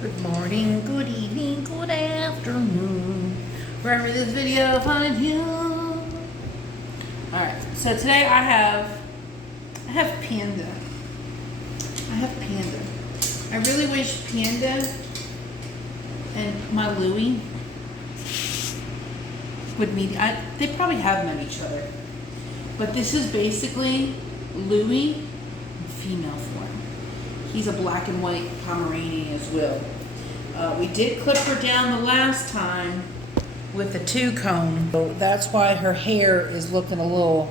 Good morning, good evening, good afternoon, wherever this video finds you. Alright, so today I have Panda. I really wish Panda and my Louie would meet. They probably have met each other. But this is basically Louie in female form. He's a black and white Pomeranian as well. We did clip her down the last time with the 2-comb. So that's why her hair is looking a little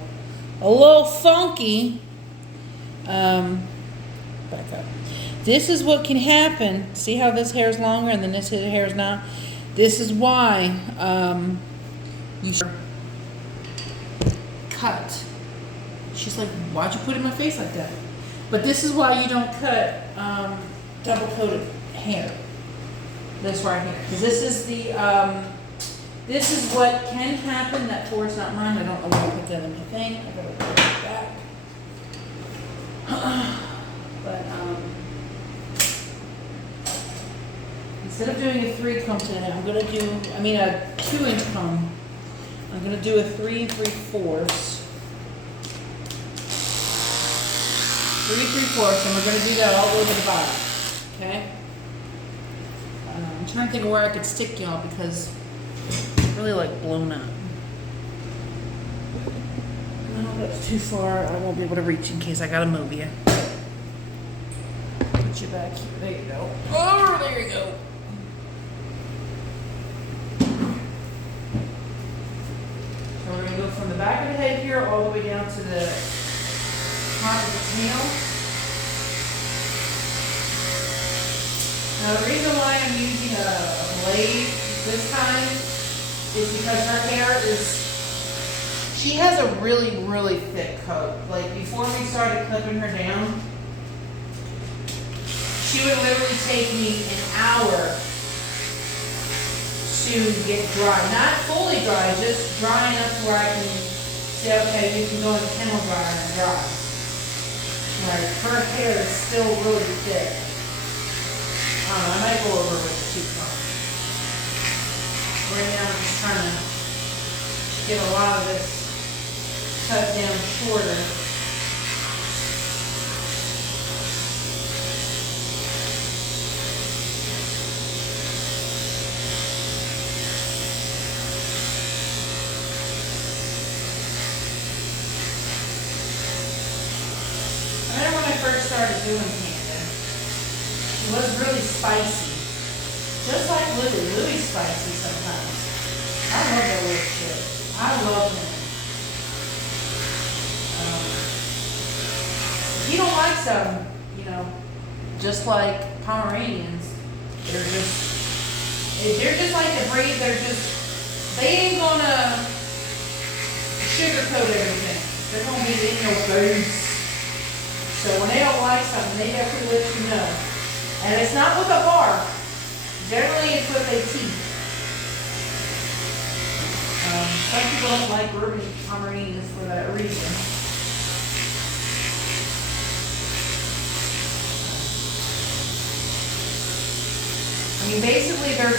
funky. Back up. This is what can happen. See how this hair is longer and then this hair is not? This is why you should cut. She's like, why'd you put it in my face like that? But this is why you don't cut double-coated hair. This right here, because this is what can happen. That tour's not mine. I don't know where I put that in my thing. I gotta put it back. But instead of doing a 3-comb today, I'm gonna do. I mean a 2-inch comb. I'm gonna do a 3 3/4. 3 3/4, and we're going to do that all over the bottom, okay? I'm trying to think of where I could stick y'all because it's really like blown up. No, that's too far. I won't be able to reach in case I got to move you. Put you back here. There you go. Oh, there you go. So we're going to go from the back of the head here all the way down to the top of the tail. Now the reason why I'm using a blade this time is because her hair she has a really thick coat. Like before we started clipping her down, she would literally take me an hour to get dry. Not fully dry, just dry enough where I can say, okay, you can go in the kennel dryer and dry. Like, her hair is still really thick. I might go over with the 2-comb. Right now I'm just trying to get a lot of this cut down shorter. First started doing Panda, it was really spicy. Just like Louie. Louie's spicy sometimes. I love that little shit. I love him. If you don't like some, just like Pomeranians, they're just like the breed, they ain't gonna sugarcoat everything. They're gonna be in your face. So when they don't like something, they definitely let you know. And it's not with a bark. Generally, it's with their teeth. Some people don't like Groom Pomeranians for that reason. I mean, basically, they're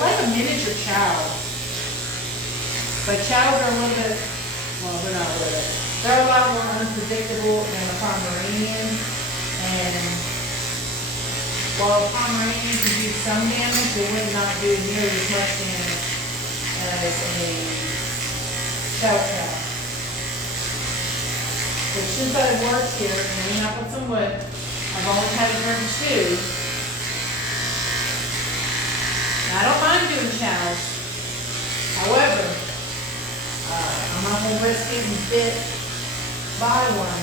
like a miniature chow. But chows are a little bit, well, they're not a little bit. They're a lot more unpredictable than the Pomeranian, and while Pomeranians can do some damage, they would not do nearly as much damage as a chow chow. But since I've worked here, and we knock on some wood, I've only had to learn 2. Now, I don't mind doing chows. However, I'm not going to risk getting bit by one,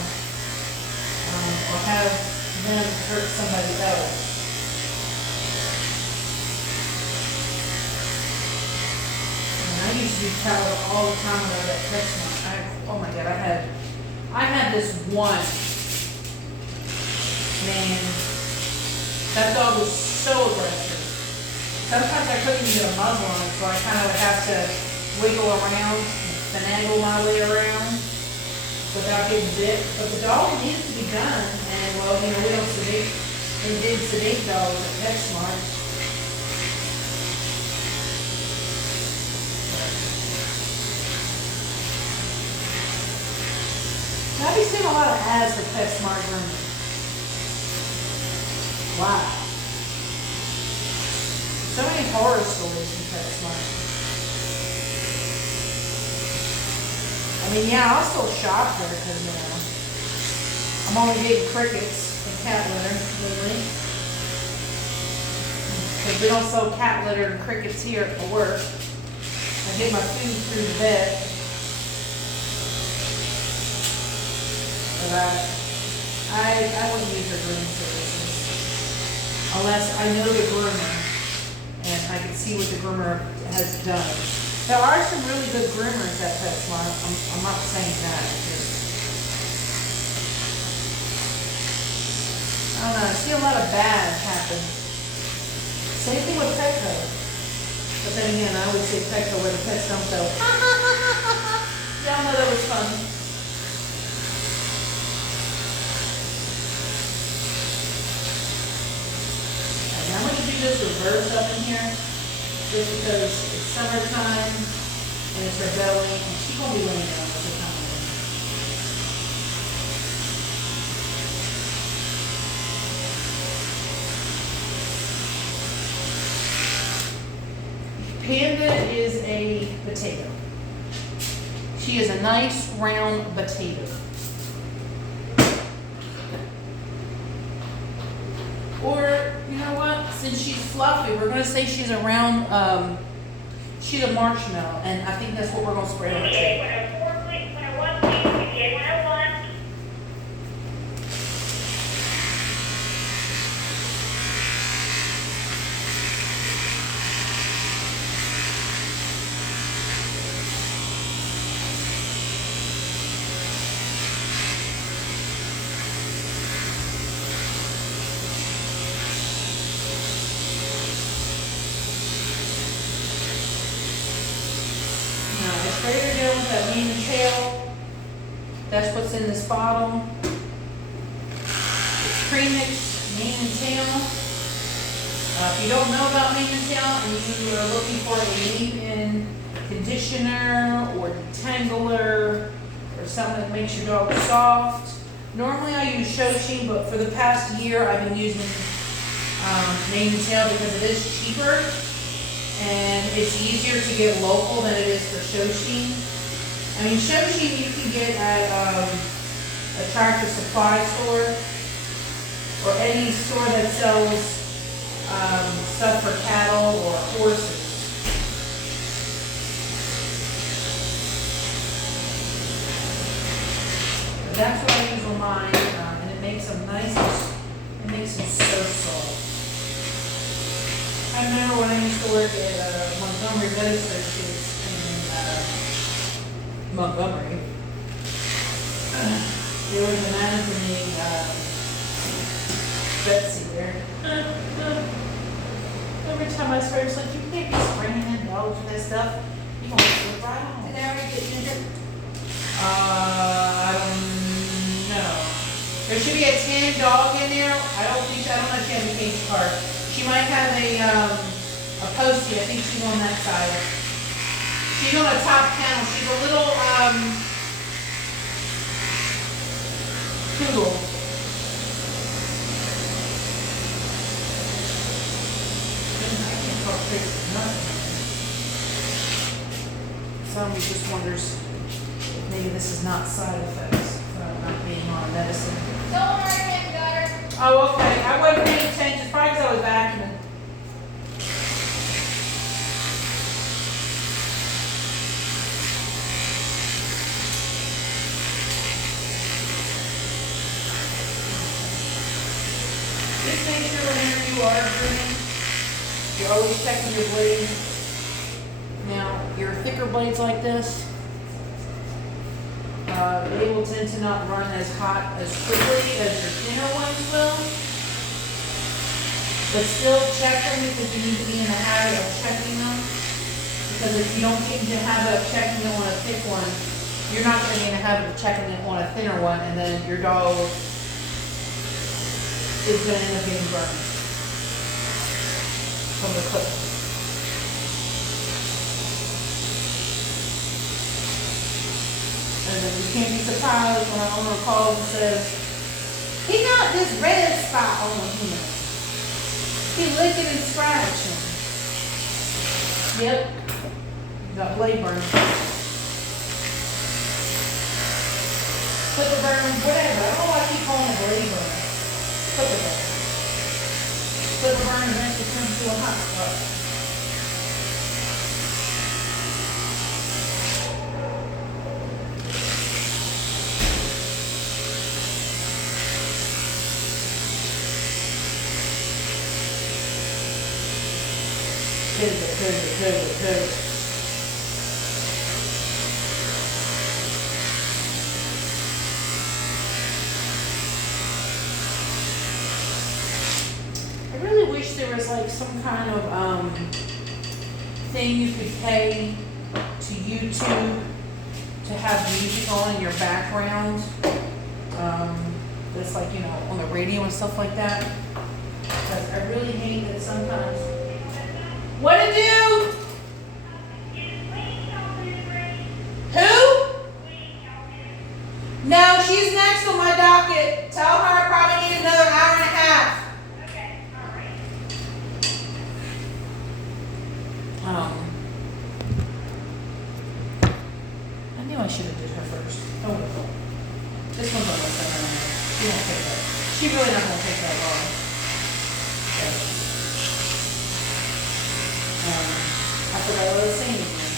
or have them hurt somebody else. And I used to do chows all the time when I was at Christmas. Oh my God, I had this one, man, that dog was so aggressive. Sometimes I couldn't even get a muzzle on it, so I kind of would have to wiggle around, finagle my way around without getting bit. But the dog needs to be done, and well, we don't sedate They did sedate dogs at PetSmart. I've been seeing a lot of ads for PetSmart grooming. Wow. So many horror stories in PetSmart. I mean, yeah, I'll still shop there because, you know, I'm only getting crickets and cat litter lately. Because we don't sell cat litter and crickets here at work. I get my food through the vet. But I wouldn't use their grooming services unless I know the groomer and I can see what the groomer has done. There are some really good groomers at PetSmart. I'm not saying that. I don't know. I see a lot of bad happen. Same thing with Petco. But then again, I always say Petco where the pets don't go. Y'all know that was fun. I'm going to do this reverse up in here just because it's summertime and it's her belly and she's going to be laying down all the time. Panda is a potato. She is a nice round potato. Or, you know what, since she's fluffy, we're going to say she's a round, she's a marshmallow, and I think that's what we're going to spray on the table. With that mane and tail. That's what's in this bottle. It's premixed mane and tail. If you don't know about mane and tail and you are looking for a leave-in conditioner or detangler or something that makes your dog soft, normally I use Shoshi, but for the past year I've been using mane and tail because it is cheaper. And it's easier to get local than it is for Shoshi. I mean, Shoshi you can get at a Tractor Supply store or any store that sells stuff for cattle or horses. But that's what I use on mine, and it makes them nice. It makes them so soft. I remember when I used to work at Montgomery Vet Associates in Montgomery. There was an Anthony Betsy there. Every time I started, it's like, you can't be spraying in dogs with that stuff. You gonna flip right on. Did I already get ginger? I don't know. There should be a tan dog in there. I don't know if she has a cage card. She might have a postie. I think she's on that side. She's on the top panel. She's a little poodle. I can't talk crazy nothing. Somebody just wonders if maybe this is not side effects from not being on medicine. Don't worry, I got her. Oh, okay. I wasn't paying attention. It's probably because I was vacuuming. Just make sure whenever you are grooming, you're always checking your blade. Now, your thicker blades like this, they will tend to not run as hot as quickly as your thinner ones will. But still check them because you need to be in the habit of checking them. Because if you don't get into the habit of checking them on a thick one, you're not going to be in the habit of checking it on a thinner one, and then your dog is going to end up getting burned from the cook. And then you can't be surprised when our owner calls and says, he got this red spot on him. He licking and scratching. Yep. You got blade burn. Clipper burn, whatever. I don't know why I keep calling it blade burn. Clipper burn. Clipper burn eventually turns to a hot spot. Pivot. I really wish there was like some kind of thing you could pay to YouTube to have music on in your background. That's like, you know, on the radio and stuff like that. Because I really hate that sometimes. What to do? Who? No, she's next on my docket. Tell her I probably need another hour and a half. Okay, all right. I knew I should have did her first. Oh well. This one's almost done. She won't take that. She really not gonna take that long. I forgot what I was saying again.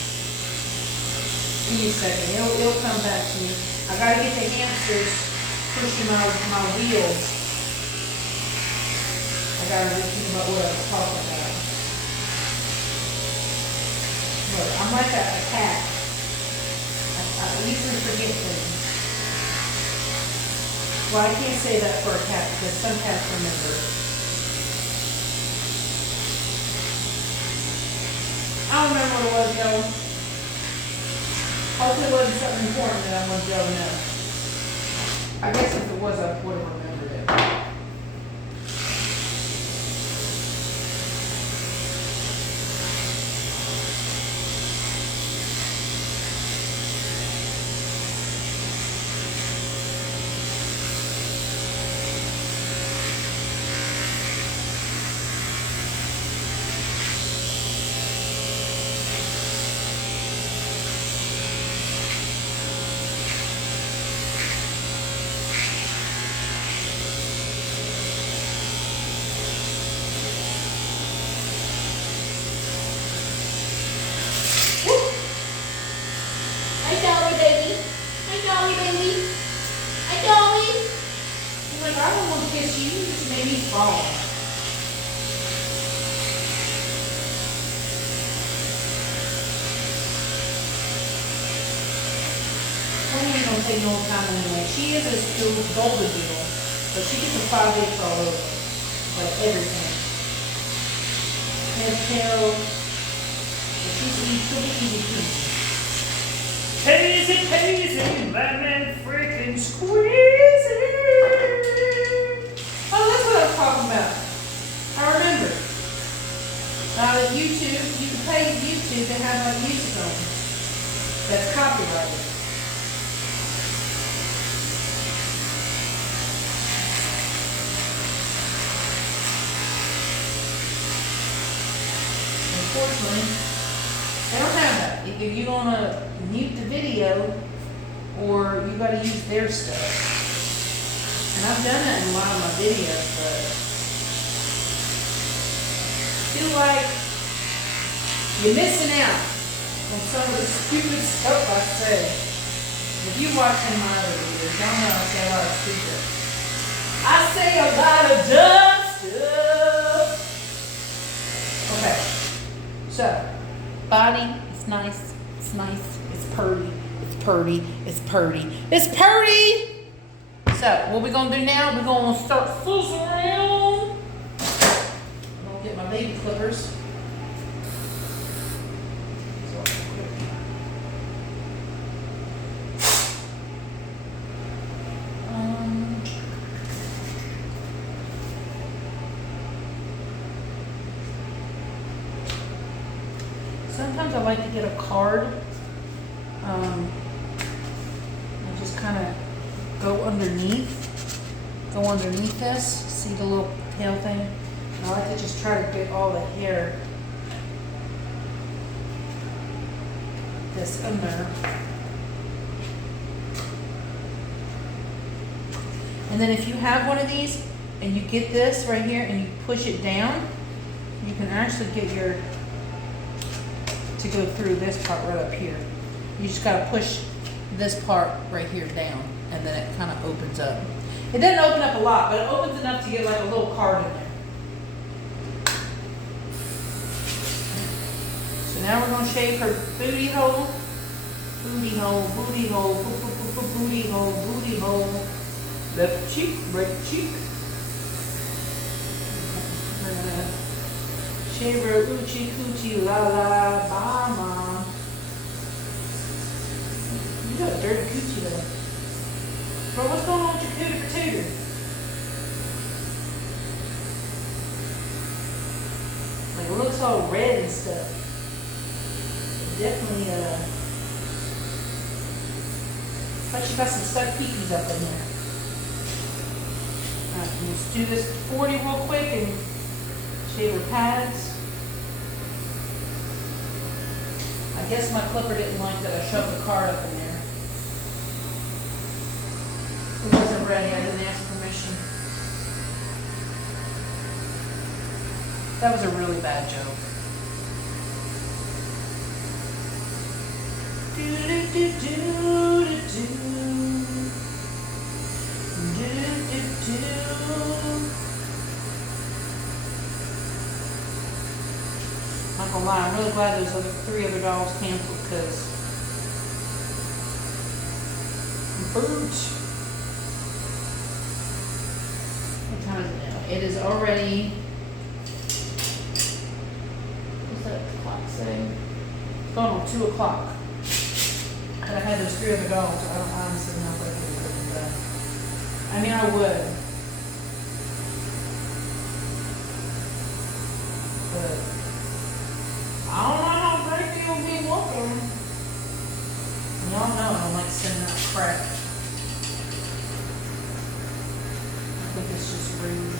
Give me a second. It'll come back to me. I gotta get the hamsters pushing my wheels. I gotta think about what I was talking about. Look, I'm like a cat. I easily forget things. Well, I can't say that for a cat because some cats remember. I don't remember what it was, Joe. Hopefully it wasn't something important that I want Joe to know. I guess if it was, I would have remembered it. Take no time anyway. She is a golden doodle, but she gets a 5/8 all over, like everything. Head, tail, but she'll be easy peasy, lemon freaking squeezy. Oh, that's what I was talking about. I remember. Now that YouTube, you can pay YouTube to have like music on that's copyrighted. Unfortunately, they don't have that. Either you want to mute the video or you got to use their stuff. And I've done that in a lot of my videos, but I feel like you're missing out on some of the stupid stuff I say. If you watch in my other videos, y'all know I say a lot of stupid. I say a lot of dumb stuff. Okay. So, body is nice, it's purty, it's purty. So, what we're going to do now, we're going to start fuzzing around. I'm going to get my baby clippers. Sometimes I like to get a card. And just kind of go underneath this. See the little tail thing? And I like to just try to get all the hair that's in there. And then if you have one of these and you get this right here and you push it down, you can actually get your, to go through this part right up here. You just gotta push this part right here down and then it kind of opens up. It doesn't open up a lot, but it opens enough to get like a little card in there. So now we're gonna shave her booty hole. Booty hole, booty hole, booty hole, booty hole. Left cheek, right cheek. We're gonna shave her oochie coochie la la mama. You got a dirty coochie though. Bro, what's going on with your cooter potato? Like it looks all red and stuff. Definitely but you got some stuck peepees up in there. Alright, let's do this 40 real quick and shave her pads. I guess my clipper didn't like that I shoved the card up in there. It wasn't ready, I didn't ask permission. That was a really bad joke. Not gonna lie, I'm really glad those three other dogs canceled because birds. What time is it now? It is already. What's that clock saying? It's going on 2 o'clock. But I had those three other dogs. I don't honestly know if I could have put them done. I mean, I would. But I don't know how Frankie will be looking. Y'all know I don't like sending out crap. I think it's just rude.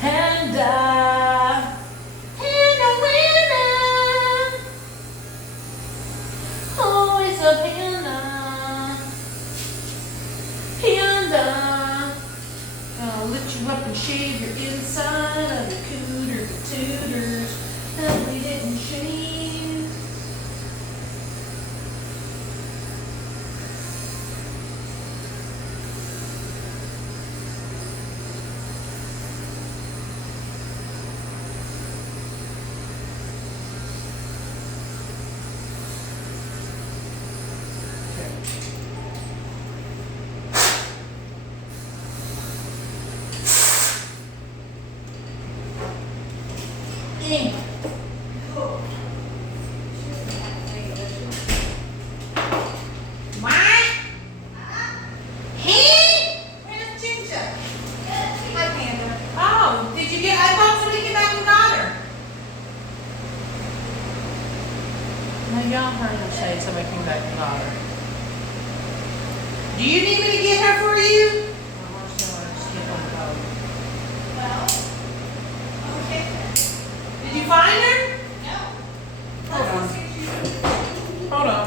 Panda! Panda winner! Oh, it's a panda! Panda! I'll lift you up and shave your inside of your cooter tutors that we didn't shave. Okay. Y'all heard her say somebody came back and got her. Do you need me to get her for you? I want to skip on the dog. Well, okay. Did you find her? No. Hold on. Hold on.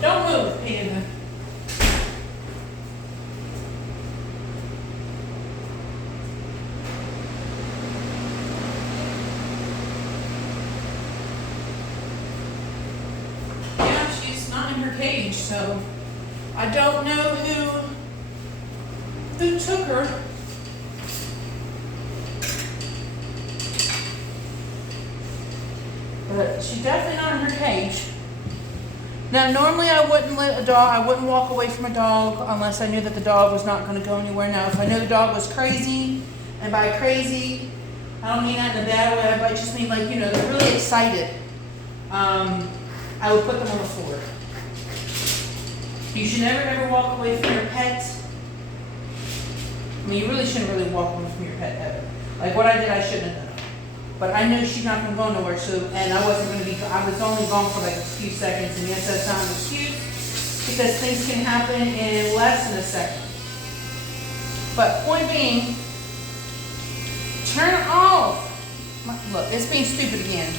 Don't move, Panda. Cage, so I don't know who took her. But she's definitely not in her cage. Now normally I wouldn't I wouldn't walk away from a dog unless I knew that the dog was not going to go anywhere. Now if I knew the dog was crazy, and by crazy I don't mean that in a bad way, but I just mean like, you know, they're really excited, I would put them on the floor. You should never ever walk away from your pet. I mean, you really shouldn't really walk away from your pet ever. Like what I did, I shouldn't have done. But I knew she's not gonna go nowhere, so, and I wasn't gonna be, I was only gone for like a few seconds, and yes, that's not an excuse, because things can happen in less than a second. But point being, turn it off. Look, it's being stupid again.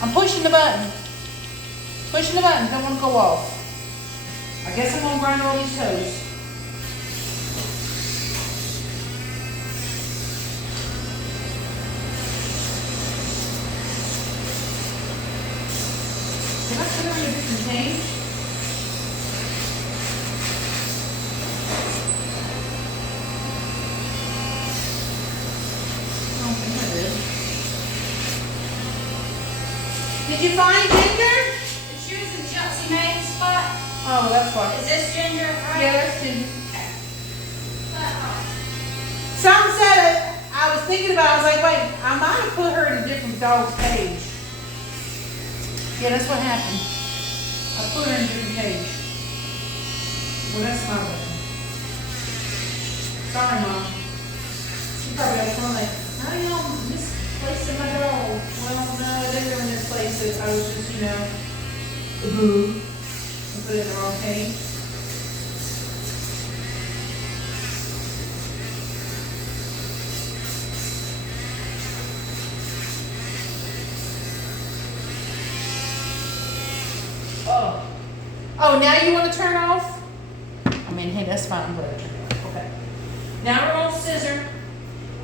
I'm pushing the button. Pushing the button, don't wanna go off. I guess I'm gonna grind all these toes. Did I put her in a different page? I don't think I did. Did you find Ginger? It's yours and Chelsea made spot. Oh, that's why. Is this Ginger, right? Yeah, that's Ginger. Uh-oh. Something said it. I was thinking about it. I was like, wait, I might have put her in a different dog's page. Yeah, that's what happened. I put her in a different page. Well, that's my bad. Sorry, Mom. She probably got phone like, how do y'all misplacing my dog? Well, no, I didn't really misplace it. I was just, boo. I put it in the wrong page. Oh, now you want to turn off? I mean, hey, that's fine. I'm glad I turned it off. Okay. Now we're on scissor.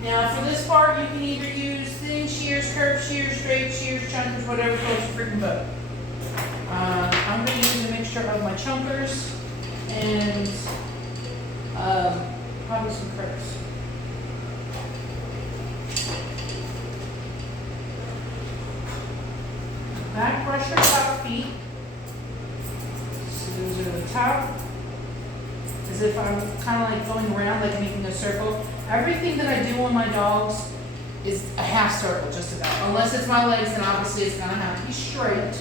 Now for this part, you can either use thin shears, curved shears, straight shears, chunkers, whatever floats your freaking boat. I'm going to use a mixture of my chunkers and probably some curves. Back brush your top feet. Scissors are the top. As if I'm kind of like going around, like making a circle. Everything that I do on my dogs is a half circle, just about. Unless it's my legs, then obviously it's gonna have to be straight.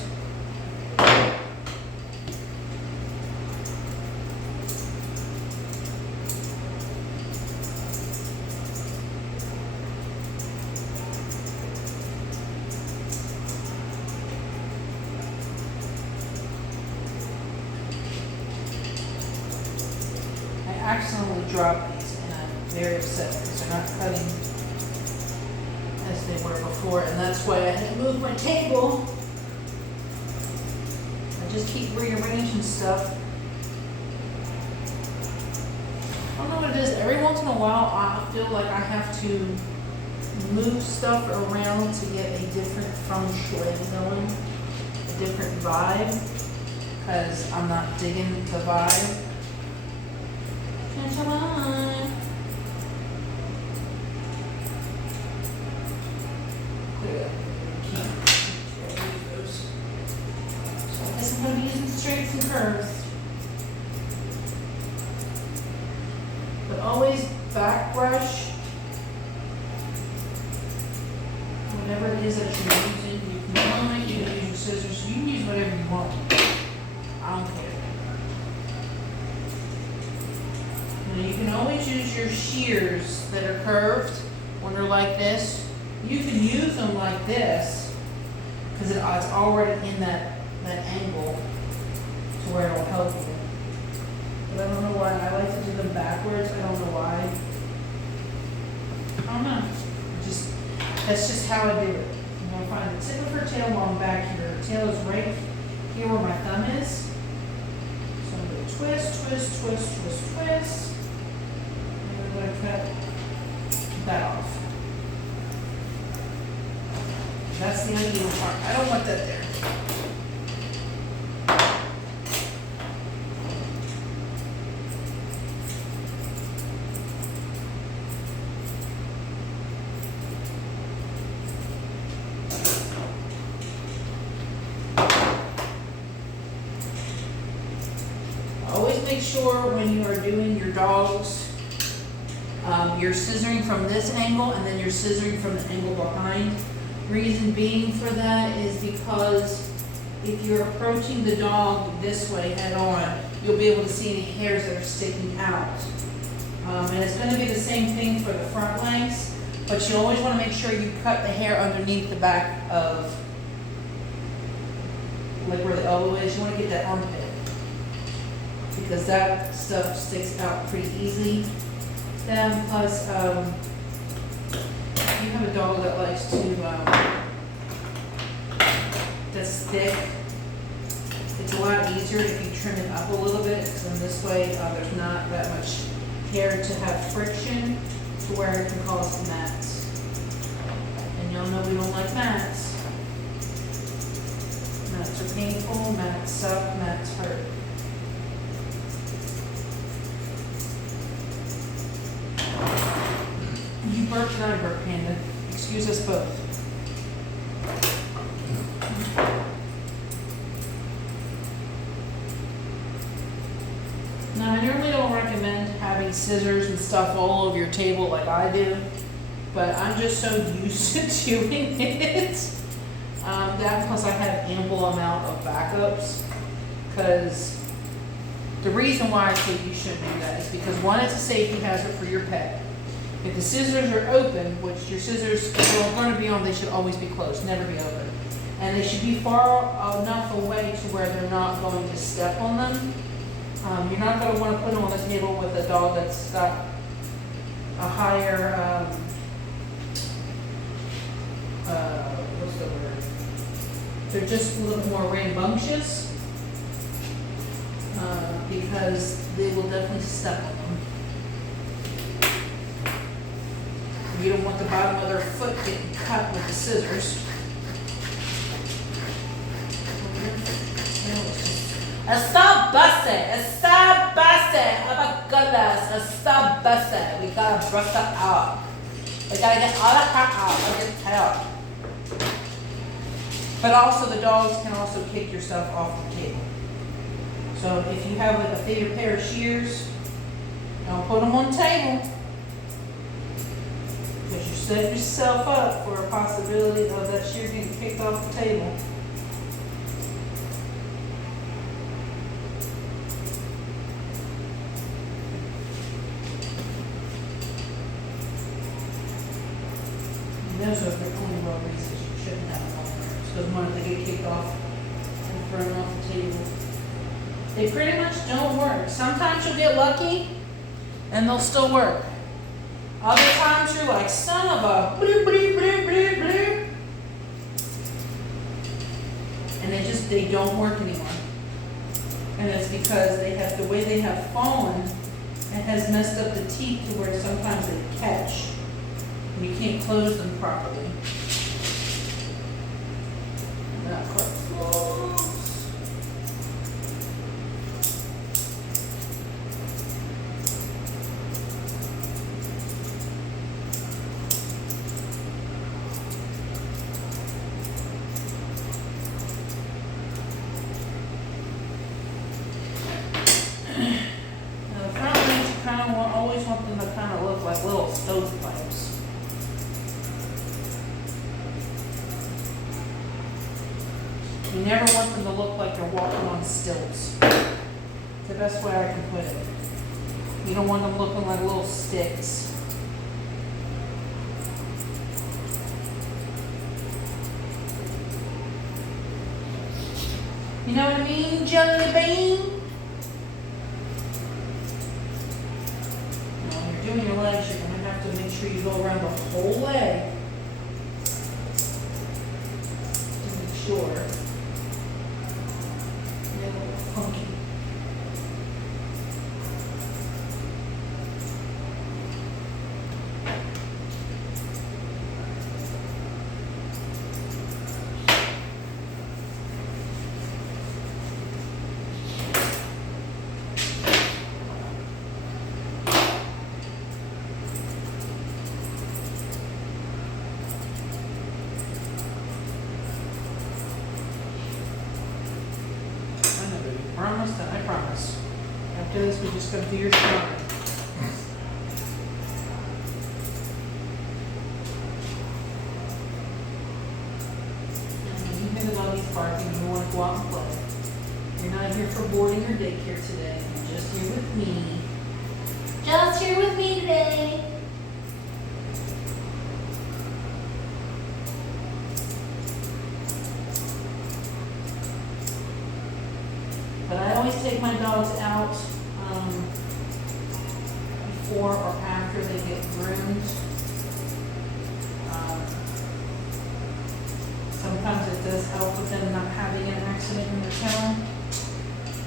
I accidentally dropped these and I'm very upset because they're not cutting as they were before, and that's why I had to move my table. I just keep rearranging stuff. I don't know what it is. Every once in a while I feel like I have to move stuff around to get a different feng shui going, a different vibe, because I'm not digging the vibe. Come on. So I guess I'm going to be using straights and curves. But always back brush whatever it is that you're using. You can comb it, you can use your scissors, you can use whatever you want. I don't care. You can always use your shears that are curved when they're like this. You can use them like this because it's already in that angle to where it'll help you. But I don't know why. I like to do them backwards. I don't know why. I don't know. That's just how I do it. I'm going to find the tip of her tail while I'm back here. Her tail is right here where my thumb is. So I'm going to twist, twist, twist, twist, twist. I'm going to cut that off. That's the uneven part. I don't want that there. Always make sure when you are doing your dogs, you're scissoring from this angle and then you're scissoring from the angle behind. Reason being for that is because if you're approaching the dog this way head on, you'll be able to see any hairs that are sticking out. And it's going to be the same thing for the front legs, But you always want to make sure you cut the hair underneath the back of, like where the elbow is. You want to get that armpit, because that stuff sticks out pretty easy. Then plus, if you have a dog that likes to, that's thick, it's a lot easier if you trim it up a little bit, because in this way there's not that much hair to have friction to where it can cause mats. And y'all know we don't like mats. Mats are painful, mats suck, mats hurt. You burped and I burped, Panda. Excuse us both. Now, I normally don't recommend having scissors and stuff all over your table like I do, but I'm just so used to doing it. That plus I have ample amount of backups, because the reason why I say you shouldn't do that is because one, it's a safety hazard for your pet. If the scissors are open, which your scissors are going to be on, they should always be closed, never be open. And they should be far enough away to where they're not going to step on them. You're not going to want to put them on the table with a dog that's got a higher, what's the word? They're just a little more rambunctious, because they will definitely step on them. You don't want the bottom of their foot getting cut with the scissors. Stop busting! Stop busting! Oh my goodness! Stop busting! We gotta brush that out. We gotta get all the crap out of your tail. But also, the dogs can also kick your stuff off the table. So if you have like a favorite pair of shears, don't put them on the table. Because you set yourself up for a possibility of that shear getting kicked off the table. Those are the only real reasons you shouldn't have them on there. Because one, if they get kicked off and thrown off the table. They pretty much don't work. Sometimes you'll get lucky and they'll still work. Other times you're like, son of a bloop, bloop, bloop, bloop, bloop. And they don't work anymore. And it's because they have, the way they have fallen, it has messed up the teeth to where sometimes they catch. And you can't close them properly. Not quite close. Now the front ones, you kind of always want them to kind of look like little stovepipes. You never want them to look like they're walking on stilts. It's the best way I can put it. You don't want them looking like little sticks. You know what I mean, Jelly Bean? Now, when you're doing your legs, you're going to have to make sure you go around the whole leg to make sure. Funky. I promise. After this, we just gotta do your stomach. And you hear the doggies barking, you want to go out and play. You're not here for boarding or daycare today. You're just here with me. Just here with me today. take my dogs out before or after they get groomed. Sometimes it does help with them not having an accident in their kennel.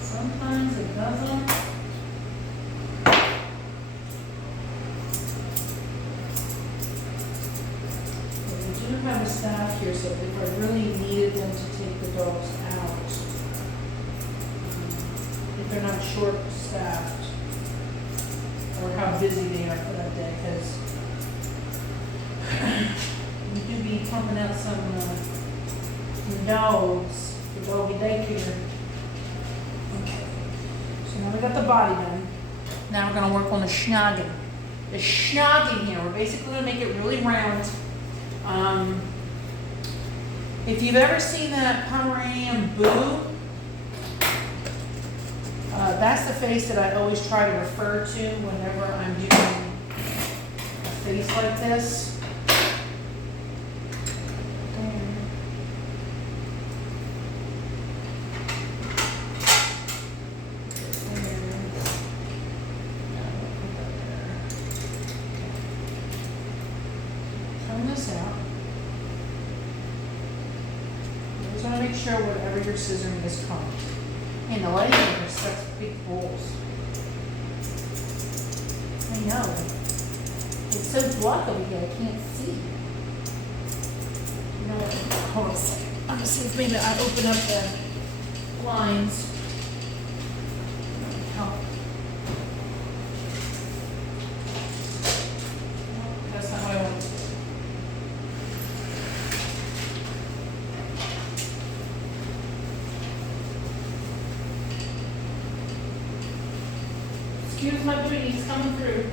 Sometimes it doesn't. But we do have a staff here, so if I really needed them to take the dogs out, if they're not short-staffed, or how busy they are for that day, because we do be pumping out some dogs for doggy daycare. Okay, so now we got the body done. Now we're gonna work on the schnogging. The schnogging here, we're basically gonna make it really round. If you've ever seen that Pomeranian Boo, that's the face that I always try to refer to whenever I'm doing a face like this. Turn this out. You just want to make sure whatever you're scissoring is combed. And the lighting are such big bowls. I know. It's so black over here, I can't see. You know what? Hold on a second. I'm gonna see if maybe I open up the blinds. Help. No, that's not what I want. Excuse my booty, he's coming through.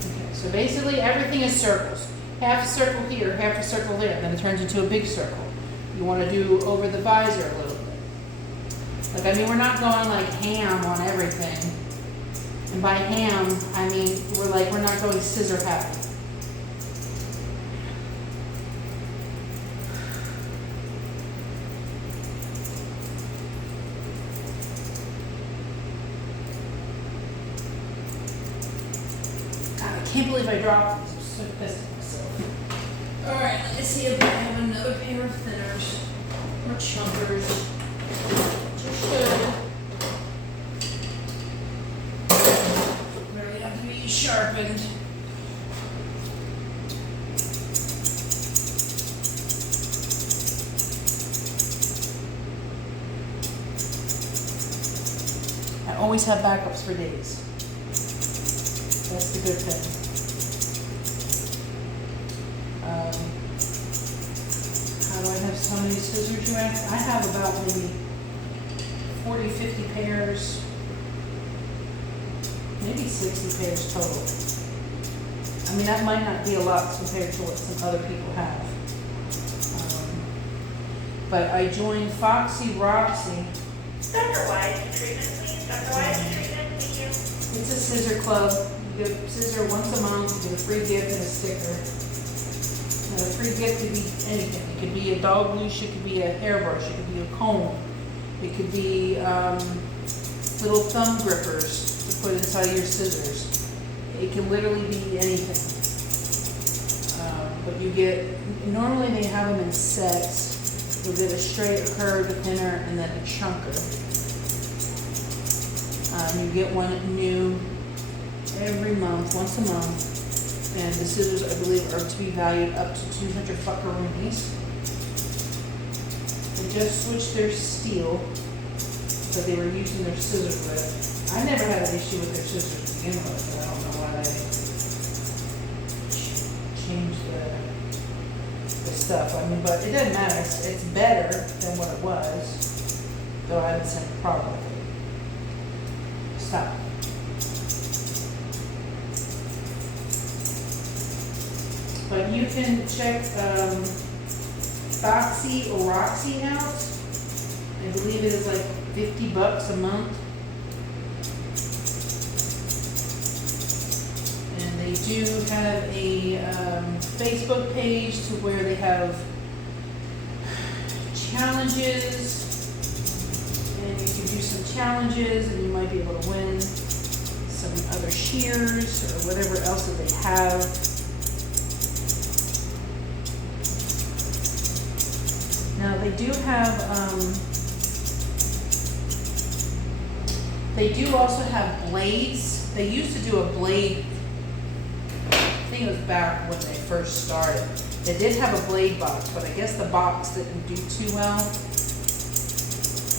Okay, so basically everything is circles. Half a circle here, half a circle there, then it turns into a big circle. You want to do over the visor a little bit. Like, I mean, we're not going like ham on everything. And by ham, I mean, we're not going scissor happy. I can't believe I dropped this. I'm so pissed at myself. Alright, let me see if I have another pair of thinners or chunkers. Just should. Really have to be sharpened. I always have backups for days. That's the good thing. How do I have so many scissors, you ask? I have about maybe 40, 50 pairs, maybe 60 pairs total. I mean, that might not be a lot compared to what some other people have. But I joined Foxy Roxy. Dr. Wise, treatment, please. Dr. Wise, treatment, thank you. It's a scissor club. You get a scissor once a month, you get a free gift and a sticker. And a free gift could be anything. It could be a dog leash, it could be a hairbrush, it could be a comb. It could be little thumb grippers to put inside your scissors. It can literally be anything. But you get, normally they have them in sets. You'll get a straight, a curved, a thinner, and then a chunker. You get one new every month, once a month. And the scissors, I believe, are to be valued up to 200 fuckaroonies. They just switched their steel, but they were using their scissors with. I never had an issue with their scissors to begin with, but I don't know why they changed the stuff. I mean, but it doesn't matter. It's better than what it was, though I didn't have a problem with it. Stop. But you can check Foxy or Roxy out. I believe it is like $50 a month. And they do have a Facebook page to where they have challenges, and you can do some challenges and you might be able to win some other shears or whatever else that they have. Now they do have, they do also have blades. They used to do a blade, I think it was back when they first started. They did have a blade box, but I guess the box didn't do too well.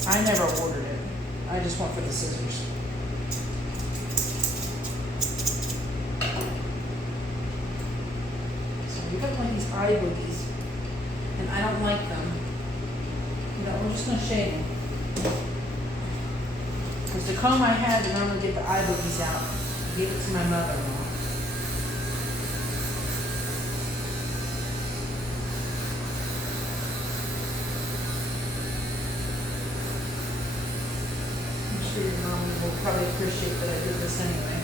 I never ordered it. I just went for the scissors. So we got like these eye boogies, and I don't like them. No, I'm just gonna shave them. Because the comb I had to normally get the eye boogies out. I gave it to my mother-in-law. I'm sure your mom will probably appreciate that I did this anyway.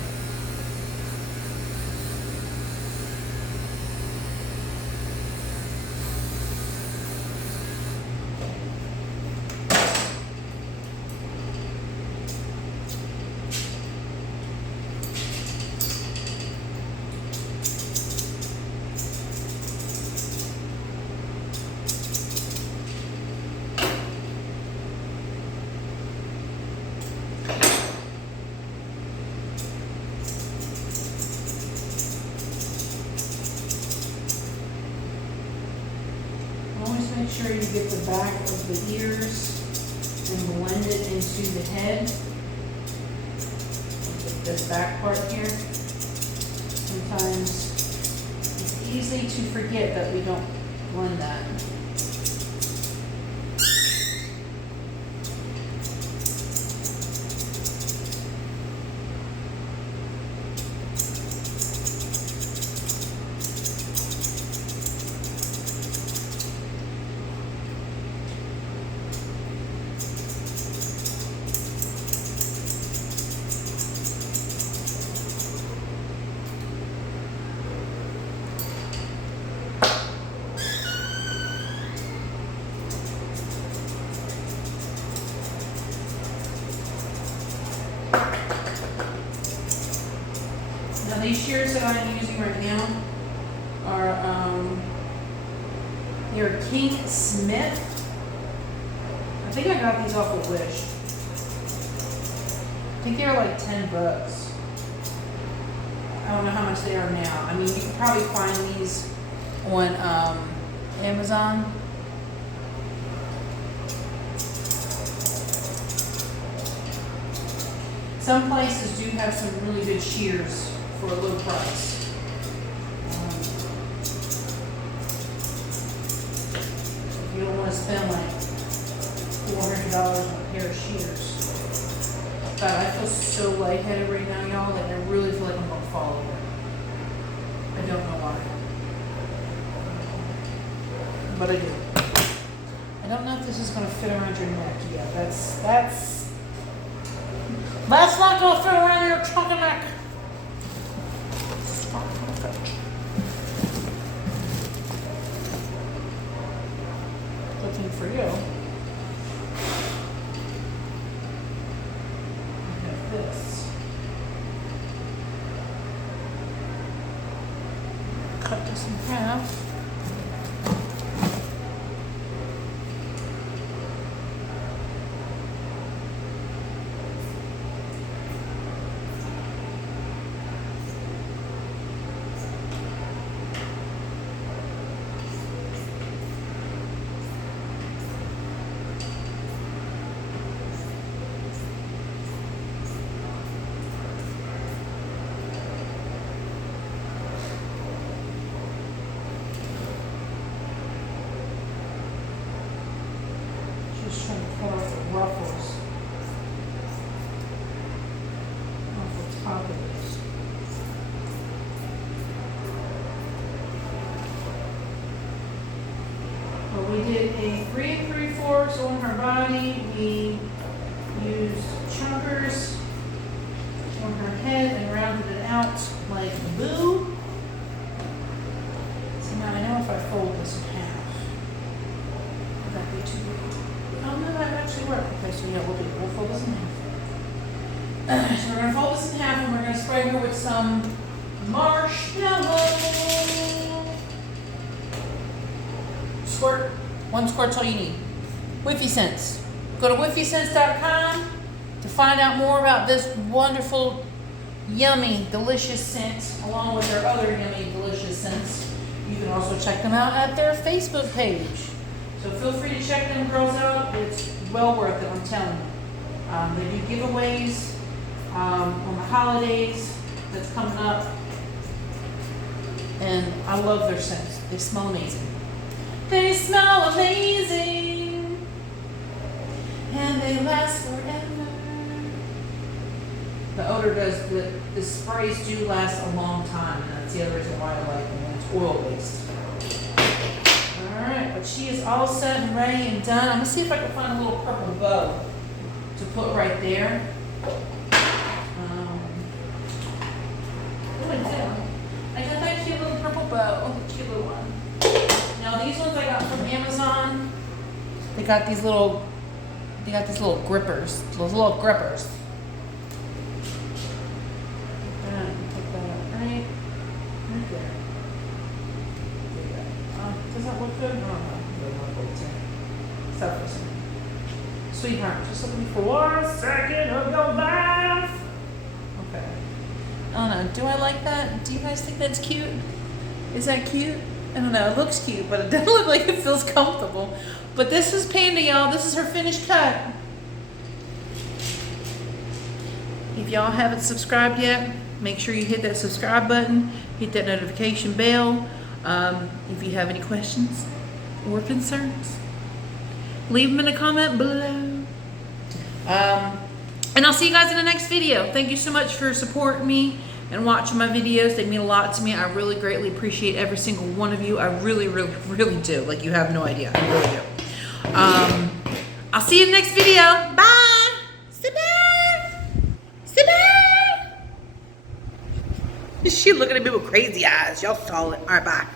Always make sure you get the back of the ears and blend it into the head. This back part here. Sometimes it's easy to forget that we don't blend that. Now these shears that I'm using right now are, they're King Smith. I think I got these off of Wish. I think they're like $10. I don't know how much they are now. I mean, you can probably find these on Amazon. Some places do have some really good shears for a low price. If you don't want to spend like $400 on a pair of shears. God, I feel so lightheaded right now, y'all. Like I really feel like I'm gonna fall over. I don't know why, but I do. I don't know if this is gonna fit around your neck yet. That's not gonna fit around your trunk and neck. Looking for you. I have this. Cut this in half. Just trying to cut off the ruffles off the top of this. Well, we did a 3 3/4 on her body. We used chunkers on her head and rounded it out like boo. to read. Oh no, that actually worked. Okay, so yeah, we'll fold this in half. So we're gonna fold this in half and we're gonna spray her with some marshmallow. Squirt. 1 squirt's all you need. Whiffy Scents. Go to whiffysense.com to find out more about this wonderful, yummy, delicious scent, along with their other yummy, delicious scents. You can also check them out at their Facebook page. So feel free to check them girls out. It's well worth it, I'm telling you. They do giveaways on the holidays that's coming up. And I love their scents. They smell amazing. They smell amazing. And they last forever. The odor does, the sprays do last a long time. And that's the other reason why I like them when it's oil-based. Alright, but she is all set and ready and done. I'm going to see if I can find a little purple bow to put right there. I got that cute little purple bow. Cute little one. Now these ones I got from Amazon. They got these little grippers. Those little grippers. Put that up right there. Does that look good? No, Stop for a second. Sweetheart, just look at me for 1 second of your life. Okay. I don't know. Do I like that? Do you guys think that's cute? Is that cute? I don't know. It looks cute, but it doesn't look like it feels comfortable. But this is Panda, y'all. This is her finished cut. If y'all haven't subscribed yet, make sure you hit that subscribe button. Hit that notification bell. If you have any questions or concerns, leave them in a comment below. And I'll see you guys in the next video. Thank you so much for supporting me and watching my videos. They mean a lot to me. I really greatly appreciate every single one of you. I really, really, really do. Like, you have no idea. I really do. I'll see you in the next video. Bye. Is she looking at me with crazy eyes? Y'all saw it. All right, bye.